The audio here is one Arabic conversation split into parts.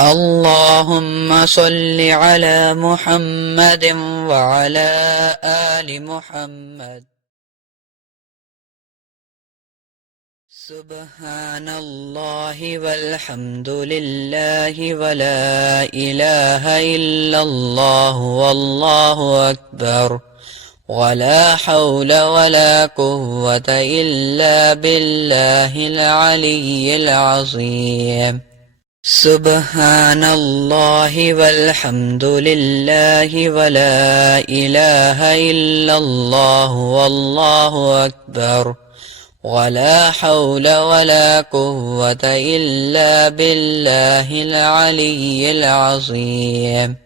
اللهم صل على محمد وعلى آل محمد. سبحان الله والحمد لله ولا إله إلا الله والله أكبر ولا حول ولا قوة إلا بالله العلي العظيم. سبحان الله والحمد لله ولا إله إلا الله والله أكبر ولا حول ولا قوة إلا بالله العلي العظيم.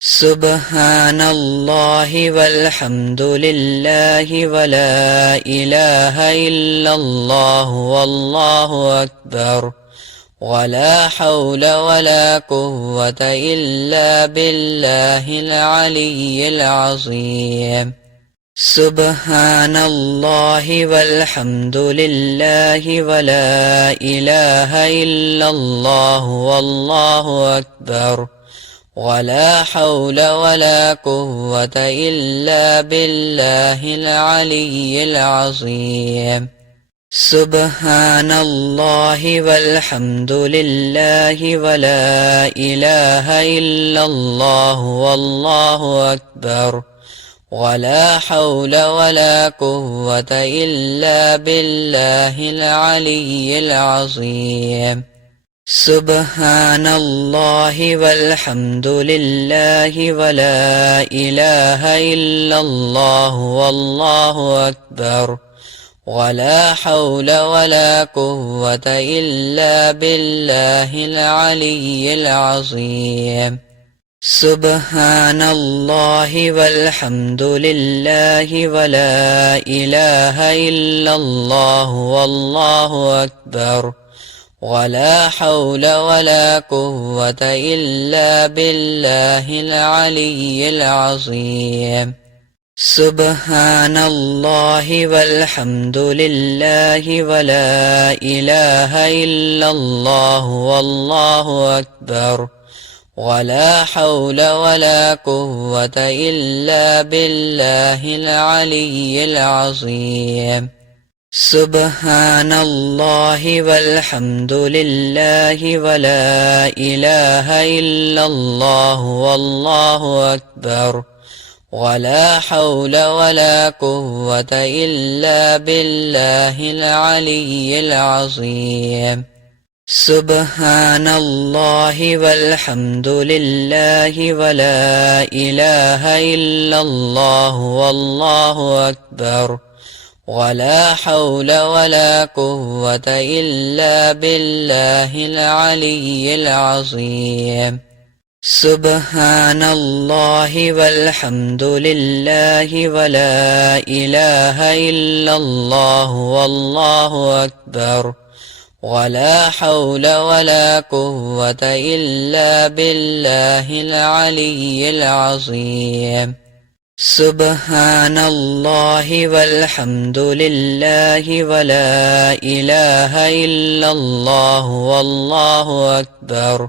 سبحان الله والحمد لله ولا إله إلا الله والله أكبر ولا حول ولا قوة إلا بالله العلي العظيم. سبحان الله والحمد لله ولا إله إلا الله والله أكبر ولا حول ولا قوة إلا بالله العلي العظيم. سبحان الله والحمد لله ولا إله إلا الله والله أكبر ولا حول ولا قوة إلا بالله العلي العظيم. سبحان الله والحمد لله ولا إله إلا الله والله أكبر ولا حول ولا قوة إلا بالله العلي العظيم. سبحان الله والحمد لله ولا إله إلا الله والله أكبر ولا حول ولا قوة إلا بالله العلي العظيم. سبحان الله والحمد لله ولا إله إلا الله والله أكبر ولا حول ولا قوة إلا بالله العلي العظيم. سبحان الله والحمد لله ولا إله إلا الله والله أكبر ولا حول ولا قوة إلا بالله العلي العظيم. سبحان الله والحمد لله ولا إله إلا الله والله أكبر ولا حول ولا قوة إلا بالله العلي العظيم. سبحان الله والحمد لله ولا إله إلا الله والله أكبر ولا حول ولا قوة إلا بالله العلي العظيم. سبحان الله والحمد لله ولا إله إلا الله والله أكبر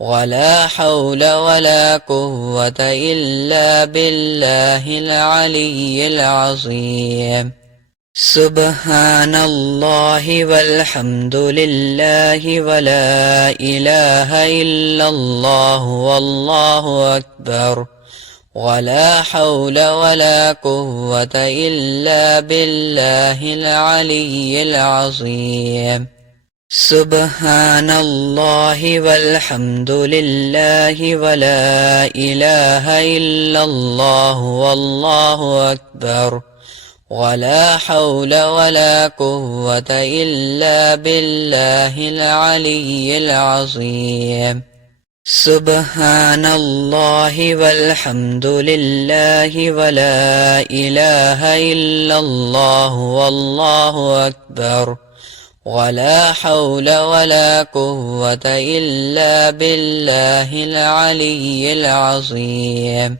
ولا حول ولا قوة إلا بالله العلي العظيم. سبحان الله والحمد لله ولا إله إلا الله والله أكبر ولا حول ولا قوة إلا بالله العلي العظيم. سبحان الله والحمد لله ولا إله إلا الله والله أكبر ولا حول ولا قوة إلا بالله العلي العظيم. سبحان الله والحمد لله ولا إله إلا الله والله أكبر ولا حول ولا قوة إلا بالله العلي العظيم.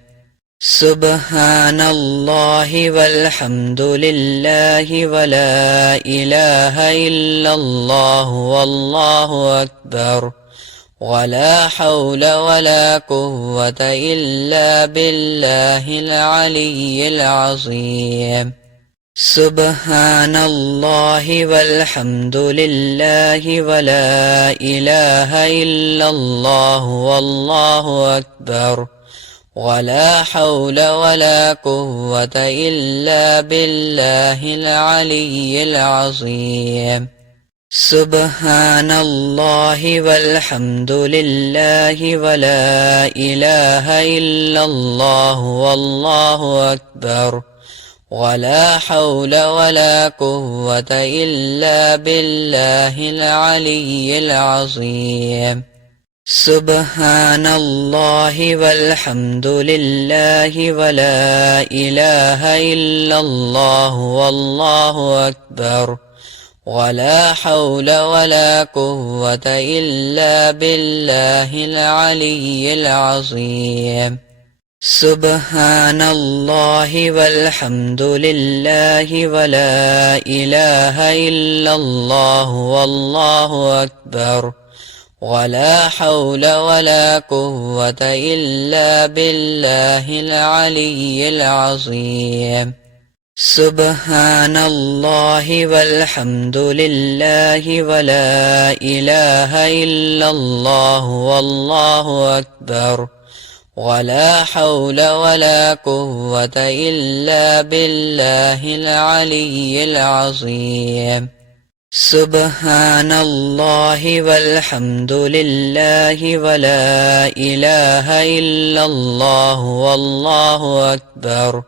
سبحان الله والحمد لله ولا إله إلا الله والله أكبر ولا حول ولا قوة إلا بالله العلي العظيم. سبحان الله والحمد لله ولا إله إلا الله والله أكبر، ولا حول ولا قوة إلا بالله العلي العظيم. سبحان الله والحمد لله ولا إله إلا الله والله أكبر، ولا حول ولا قوة إلا بالله العلي العظيم. سبحان الله والحمد لله ولا إله إلا الله والله أكبر، ولا حول ولا قوة إلا بالله العلي العظيم. سبحان الله والحمد لله ولا إله إلا الله والله أكبر، ولا حول ولا قوة إلا بالله العلي العظيم. سبحان الله والحمد لله ولا إله إلا الله والله أكبر، ولا حول ولا قوة إلا بالله العلي العظيم. سبحان الله والحمد لله ولا إله إلا الله والله أكبر،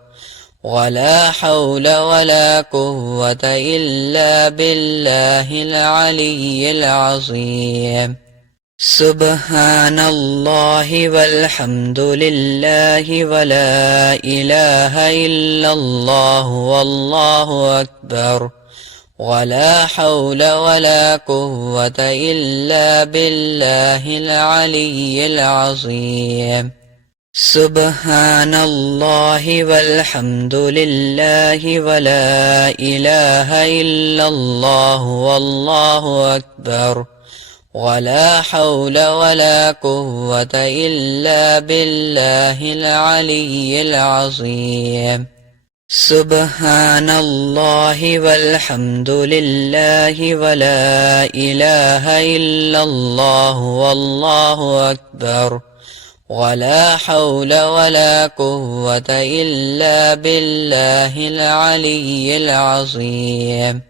ولا حول ولا قوة إلا بالله العلي العظيم. سبحان الله والحمد لله ولا إله إلا الله والله أكبر، ولا حول ولا قوة إلا بالله العلي العظيم. سبحان الله والحمد لله ولا إله إلا الله والله أكبر، ولا حول ولا قوة إلا بالله العلي العظيم. سبحان الله والحمد لله ولا إله إلا الله والله أكبر، ولا حول ولا قوة إلا بالله العلي العظيم.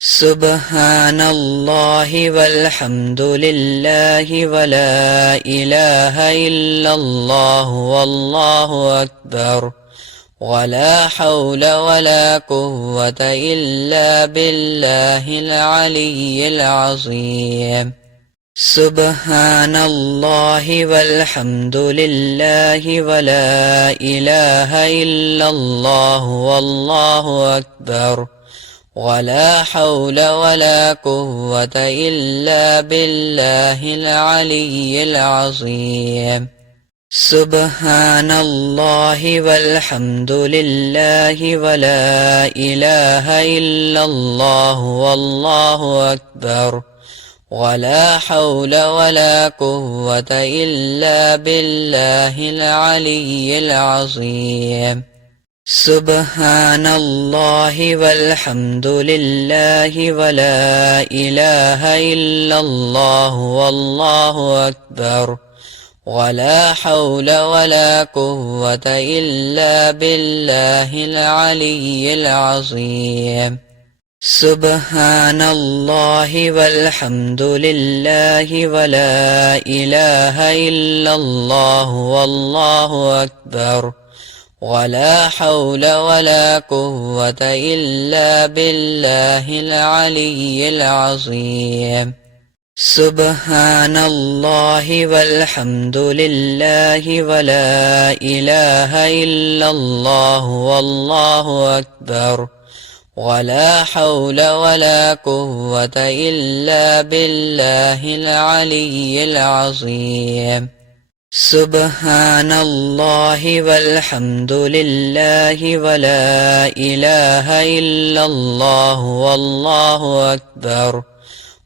سبحان الله والحمد لله ولا إله إلا الله والله أكبر، ولا حول ولا قوة إلا بالله العلي العظيم. سبحان الله والحمد لله ولا إله إلا الله والله أكبر، ولا حول ولا قوة إلا بالله العلي العظيم. سبحان الله والحمد لله ولا إله إلا الله والله أكبر، ولا حول ولا قوة إلا بالله العلي العظيم. سبحان الله والحمد لله ولا إله إلا الله والله أكبر، ولا حول ولا قوة إلا بالله العلي العظيم. سبحان الله والحمد لله ولا إله إلا الله والله أكبر، ولا حول ولا قوة إلا بالله العلي العظيم. سبحان الله والحمد لله ولا إله إلا الله والله أكبر، ولا حول ولا قوة إلا بالله العلي العظيم. سبحان الله والحمد لله ولا إله إلا الله والله أكبر،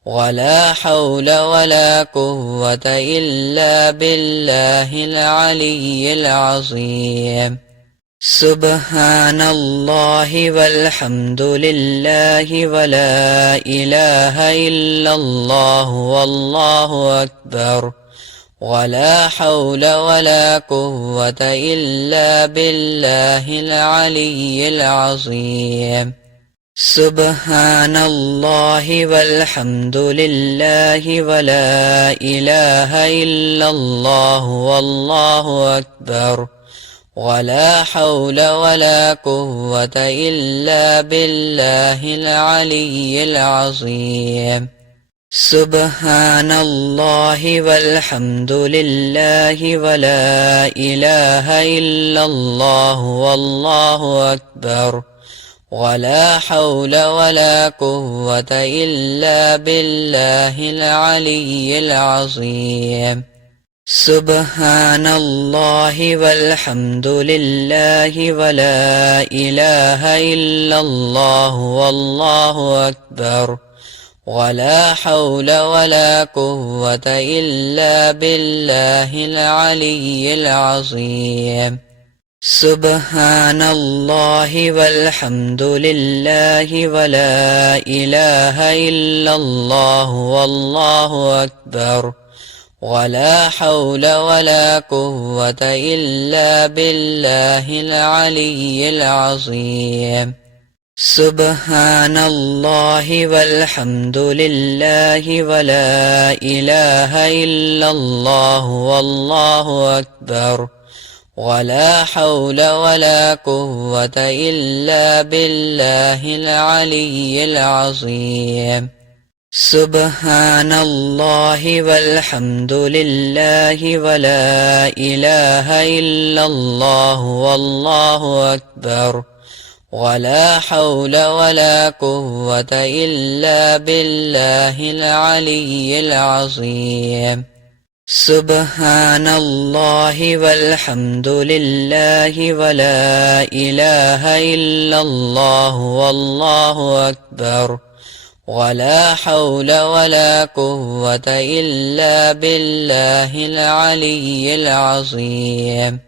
ولا حول ولا قوة إلا بالله العلي العظيم. سبحان الله والحمد لله ولا إله إلا الله والله أكبر ولا حول ولا قوة إلا بالله العلي العظيم. سبحان الله والحمد لله ولا إله إلا الله والله أكبر ولا حول ولا قوة إلا بالله العلي العظيم. سبحان الله والحمد لله ولا إله إلا الله والله أكبر ولا حول ولا قوة إلا بالله العلي العظيم. سبحان الله والحمد لله ولا إله إلا الله والله أكبر ولا حول ولا قوة إلا بالله العلي العظيم. سبحان الله والحمد لله ولا إله إلا الله والله أكبر ولا حول ولا قوة إلا بالله العلي العظيم. سبحان الله والحمد لله ولا إله إلا الله والله أكبر ولا حول ولا قوة إلا بالله العلي العظيم. سبحان الله والحمد لله ولا إله إلا الله والله أكبر ولا حول ولا قوة إلا بالله العلي العظيم. سبحان الله والحمد لله ولا إله إلا الله والله أكبر ولا حول ولا قوة إلا بالله العلي العظيم.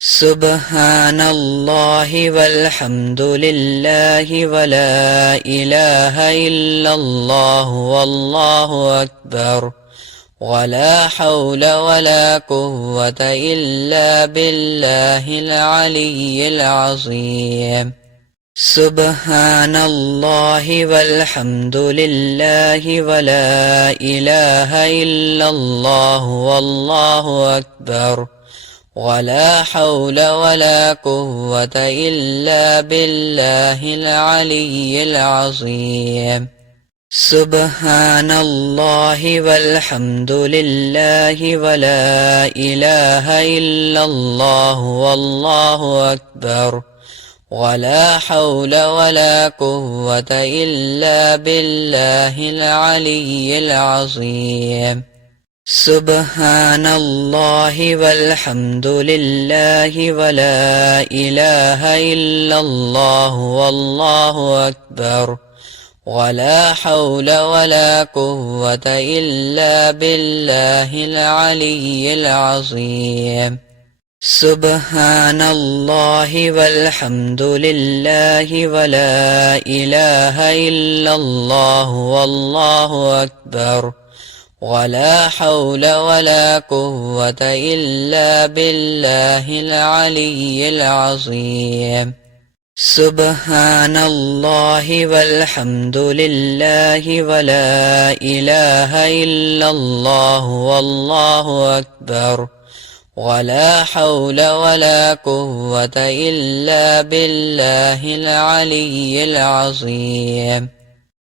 سبحان الله والحمد لله ولا إله إلا الله والله أكبر ولا حول ولا قوة إلا بالله العلي العظيم. سبحان الله والحمد لله ولا إله إلا الله والله أكبر ولا حول ولا قوة إلا بالله العلي العظيم. سبحان الله والحمد لله ولا إله إلا الله والله أكبر ولا حول ولا قوة إلا بالله العلي العظيم. سبحان الله والحمد لله ولا إله إلا الله والله أكبر ولا حول ولا قوة إلا بالله العلي العظيم. سبحان الله والحمد لله ولا إله إلا الله والله أكبر ولا حول ولا قوة إلا بالله العلي العظيم. سبحان الله والحمد لله ولا إله إلا الله والله أكبر ولا حول ولا قوة إلا بالله العلي العظيم.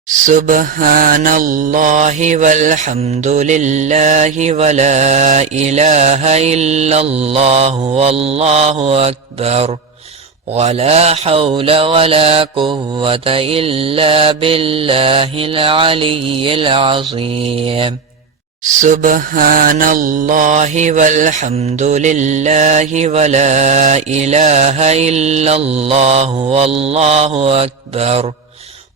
سبحان الله والحمد لله ولا إله إلا الله والله أكبر ولا حول ولا قوة إلا بالله العلي العظيم. سبحان الله والحمد لله ولا إله إلا الله والله أكبر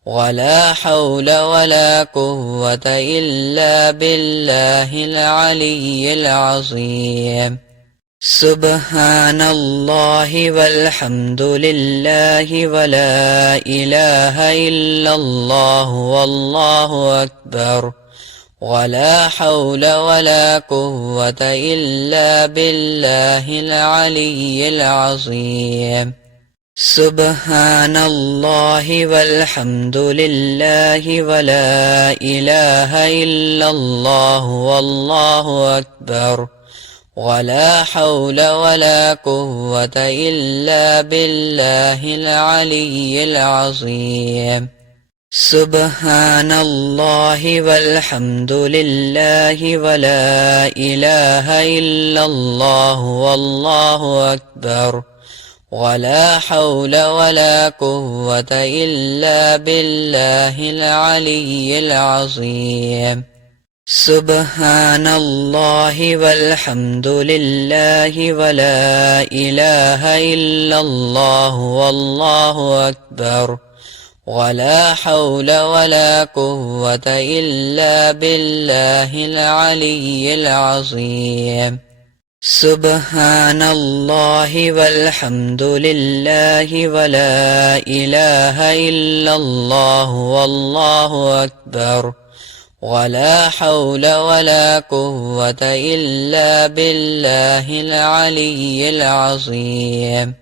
ولا حول ولا قوة إلا بالله العلي العظيم. سبحان الله والحمد لله ولا إله إلا الله والله أكبر ولا حول ولا قوة إلا بالله العلي العظيم. سبحان الله والحمد لله ولا إله إلا الله والله أكبر ولا حول ولا قوة إلا بالله العلي العظيم. سبحان الله والحمد لله ولا إله إلا الله والله أكبر ولا حول ولا قوة إلا بالله العلي العظيم. سبحان الله والحمد لله ولا إله إلا الله والله أكبر ولا حول ولا قوة إلا بالله العلي العظيم. سبحان الله والحمد لله ولا إله إلا الله والله أكبر ولا حول ولا قوة إلا بالله العلي العظيم.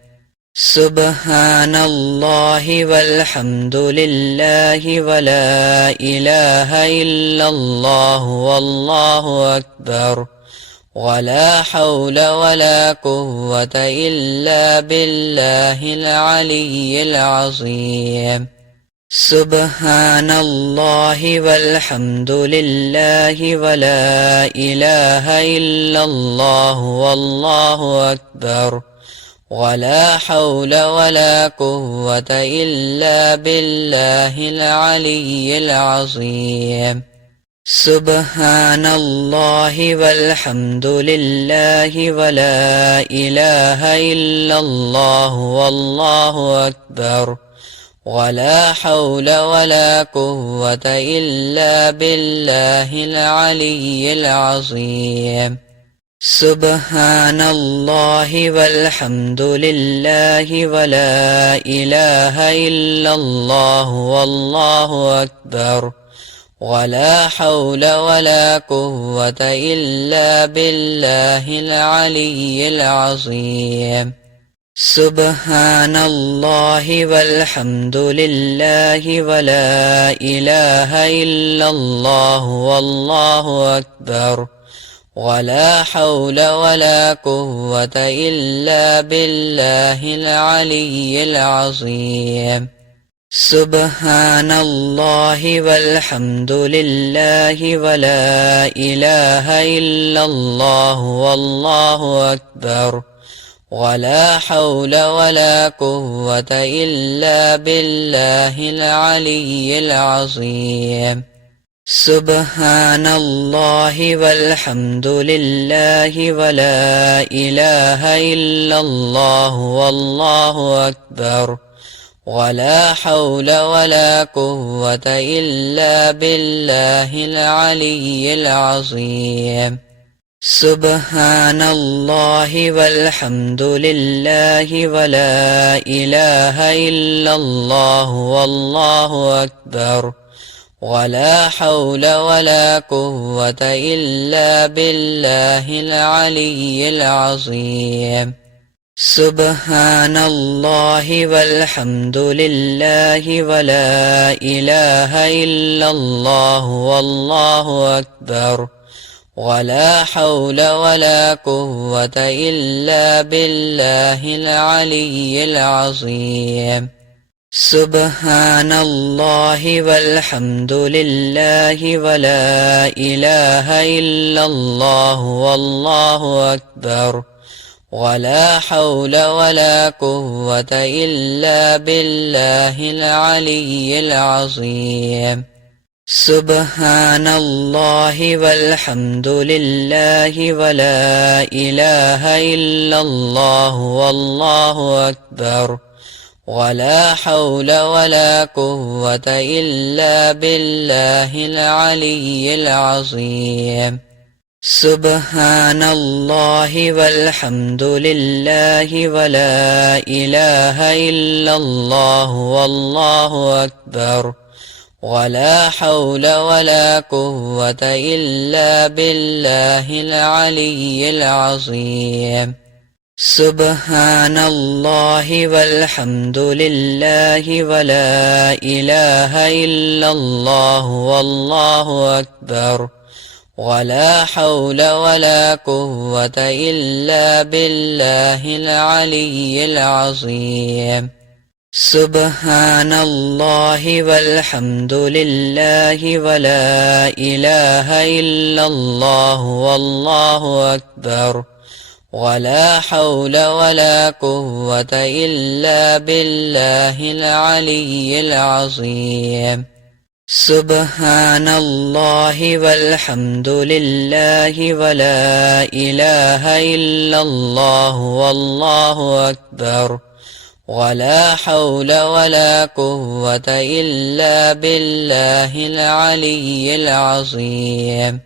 سبحان الله والحمد لله ولا إله إلا الله والله أكبر ولا حول ولا قوة إلا بالله العلي العظيم. سبحان الله والحمد لله ولا إله إلا الله والله أكبر ولا حول ولا قوة إلا بالله العلي العظيم. سبحان الله والحمد لله ولا إله إلا الله والله أكبر ولا حول ولا قوة إلا بالله العلي العظيم. سبحان الله والحمد لله ولا إله إلا الله والله أكبر ولا حول ولا قوة إلا بالله العلي العظيم. سبحان الله والحمد لله ولا إله إلا الله والله أكبر ولا حول ولا قوة إلا بالله العلي العظيم. سبحان الله والحمد لله ولا إله إلا الله والله أكبر ولا حول ولا قوة إلا بالله العلي العظيم. سبحان الله والحمد لله ولا إله إلا الله والله أكبر ولا حول ولا قوة إلا بالله العلي العظيم. سبحان الله والحمد لله ولا إله إلا الله والله أكبر ولا حول ولا قوة إلا بالله العلي العظيم. سبحان الله والحمد لله ولا إله إلا الله والله أكبر ولا حول ولا قوة إلا بالله العلي العظيم. سبحان الله والحمد لله ولا إله إلا الله والله أكبر ولا حول ولا قوة إلا بالله العلي العظيم. سبحان الله والحمد لله ولا إله إلا الله والله أكبر ولا حول ولا قوة إلا بالله العلي العظيم. سبحان الله والحمد لله ولا إله إلا الله والله أكبر، ولا حول ولا قوة إلا بالله العلي العظيم. سبحان الله والحمد لله ولا إله إلا الله والله أكبر، ولا حول ولا قوة إلا بالله العلي العظيم. سبحان الله والحمد لله ولا إله إلا الله والله أكبر، ولا حول ولا قوة إلا بالله العلي العظيم. سبحان الله والحمد لله ولا إله إلا الله والله أكبر، ولا حول ولا قوة إلا بالله العلي العظيم.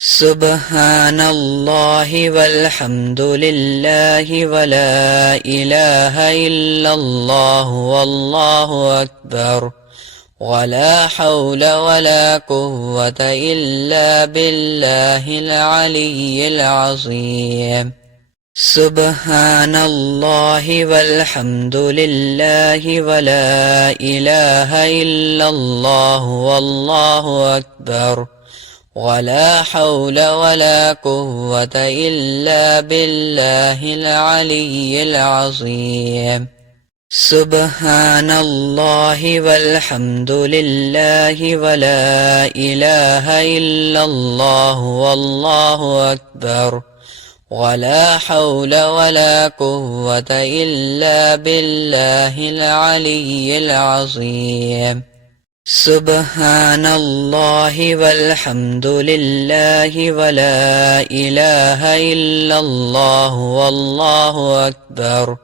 سبحان الله والحمد لله ولا إله إلا الله والله أكبر، ولا حول ولا قوة إلا بالله العلي العظيم. سبحان الله والحمد لله ولا إله إلا الله والله أكبر، ولا حول ولا قوة إلا بالله العلي العظيم. سبحان الله والحمد لله ولا إله إلا الله والله أكبر، ولا حول ولا قوة إلا بالله العلي العظيم. سبحان الله والحمد لله ولا إله إلا الله والله أكبر،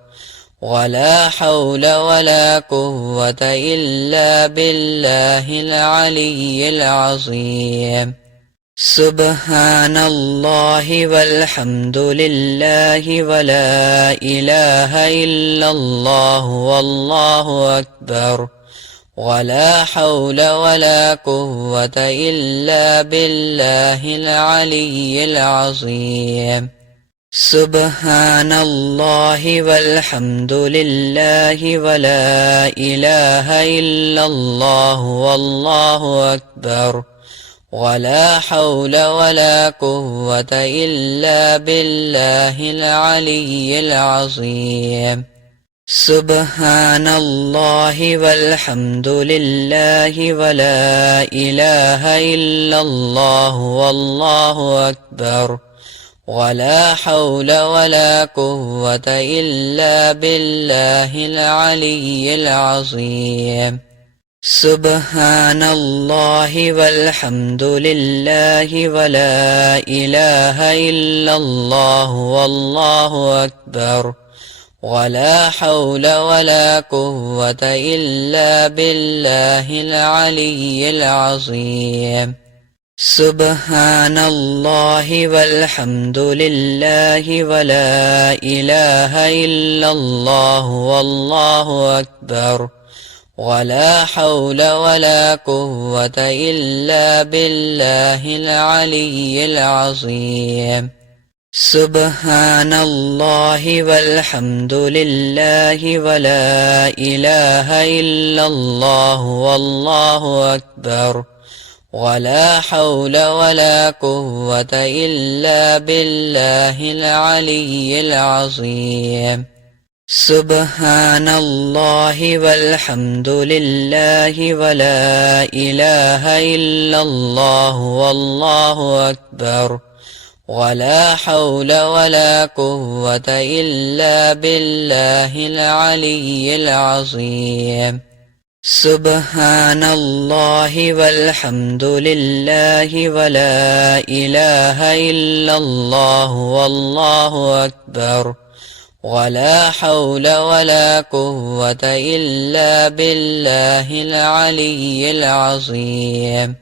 ولا حول ولا قوة إلا بالله العلي العظيم. سبحان الله والحمد لله ولا إله إلا الله والله أكبر، ولا حول ولا قوة إلا بالله العلي العظيم. سبحان الله والحمد لله ولا إله إلا الله والله أكبر، ولا حول ولا قوة إلا بالله العلي العظيم. سبحان الله والحمد لله ولا إله إلا الله والله أكبر، ولا حول ولا قوة إلا بالله العلي العظيم. سبحان الله والحمد لله ولا إله إلا الله والله أكبر، ولا حول ولا قوة إلا بالله العلي العظيم. سبحان الله والحمد لله ولا إله إلا الله والله أكبر، ولا حول ولا قوة إلا بالله العلي العظيم. سبحان الله والحمد لله ولا إله إلا الله والله أكبر، ولا حول ولا قوة إلا بالله العلي العظيم. سبحان الله والحمد لله ولا إله إلا الله والله أكبر، ولا حول ولا قوة إلا بالله العلي العظيم. سبحان الله والحمد لله ولا إله إلا الله والله أكبر، ولا حول ولا قوة إلا بالله العلي العظيم.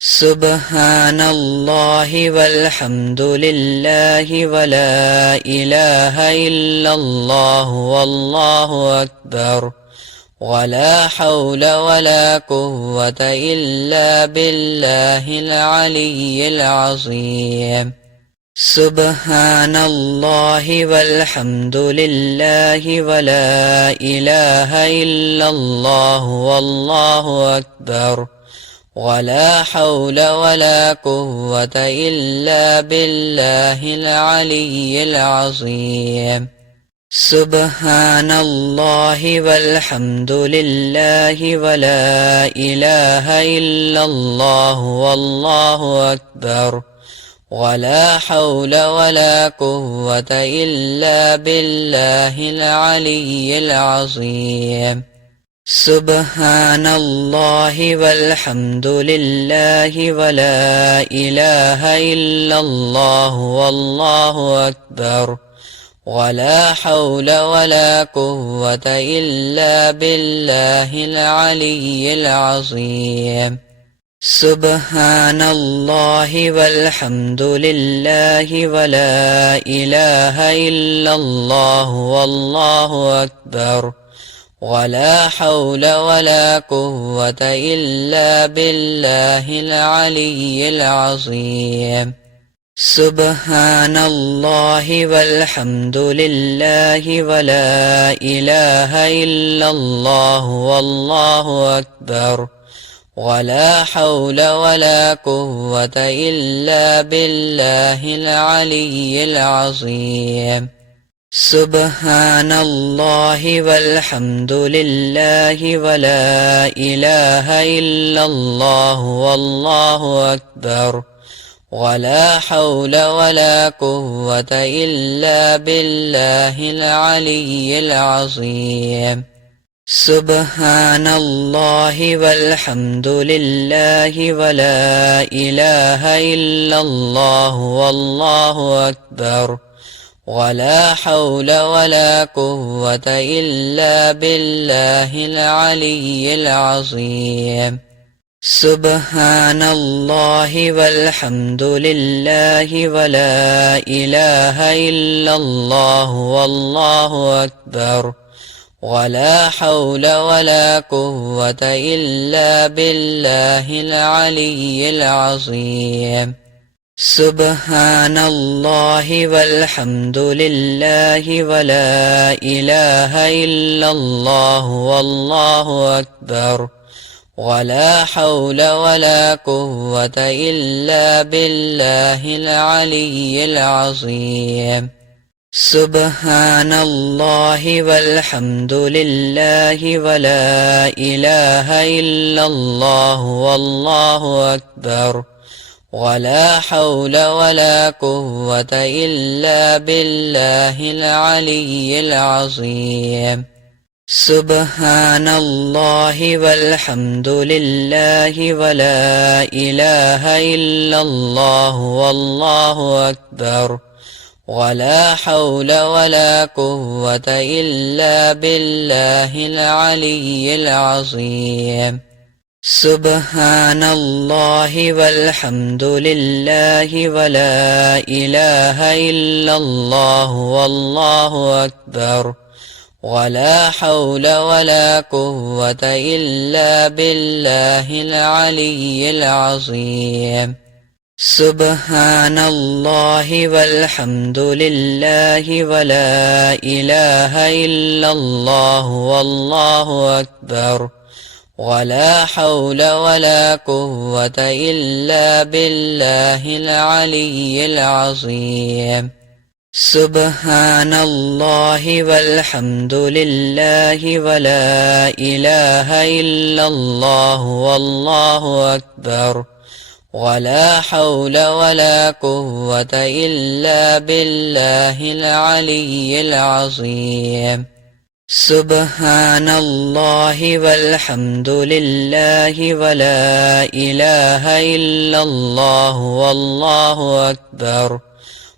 سبحان الله والحمد لله ولا إله إلا الله والله أكبر ولا حول ولا قوة إلا بالله العلي العظيم. سبحان الله والحمد لله ولا إله إلا الله والله أكبر ولا حول ولا قوة إلا بالله العلي العظيم. سبحان الله والحمد لله ولا إله إلا الله والله أكبر ولا حول ولا قوة إلا بالله العلي العظيم. سبحان الله والحمد لله ولا إله إلا الله والله أكبر ولا حول ولا قوة إلا بالله العلي العظيم. سبحان الله والحمد لله ولا إله إلا الله والله أكبر ولا حول ولا قوة إلا بالله العلي العظيم. سبحان الله والحمد لله ولا إله إلا الله والله أكبر ولا حول ولا قوة إلا بالله العلي العظيم. سبحان الله والحمد لله ولا إله إلا الله والله أكبر ولا حول ولا قوة إلا بالله العلي العظيم. سبحان الله والحمد لله ولا إله إلا الله والله أكبر ولا حول ولا قوة إلا بالله العلي العظيم. سبحان الله والحمد لله ولا إله إلا الله والله أكبر ولا حول ولا قوة إلا بالله العلي العظيم. سبحان الله والحمد لله ولا إله إلا الله والله أكبر ولا حول ولا قوة إلا بالله العلي العظيم. سبحان الله والحمد لله ولا إله إلا الله والله أكبر ولا حول ولا قوة إلا بالله العلي العظيم. سبحان الله والحمد لله ولا إله إلا الله والله أكبر ولا حول ولا قوة إلا بالله العلي العظيم. سبحان الله والحمد لله ولا إله إلا الله والله أكبر ولا حول ولا قوة إلا بالله العلي العظيم. سبحان الله والحمد لله ولا إله إلا الله والله أكبر ولا حول ولا قوة إلا بالله العلي العظيم. سبحان الله والحمد لله ولا إله إلا الله والله أكبر ولا حول ولا قوة إلا بالله العلي العظيم. سبحان الله والحمد لله ولا إله إلا الله والله أكبر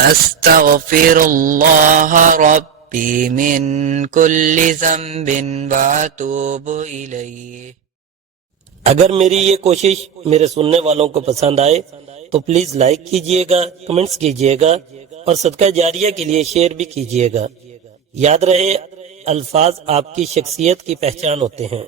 अस्तगफिरुल्लाह रब्बी मिन कुल्लि ज़ंबिन व अतूबु इलैहि। अगर मेरी ये कोशिश मेरे सुनने वालों को पसंद आए तो प्लीज लाइक कीजिएगा, कमेंट्स कीजिएगा और सदका जारिया के लिए शेयर भी कीजिएगा। याद रहे, अल्फाज आपकी शख्सियत की पहचान होते हैं।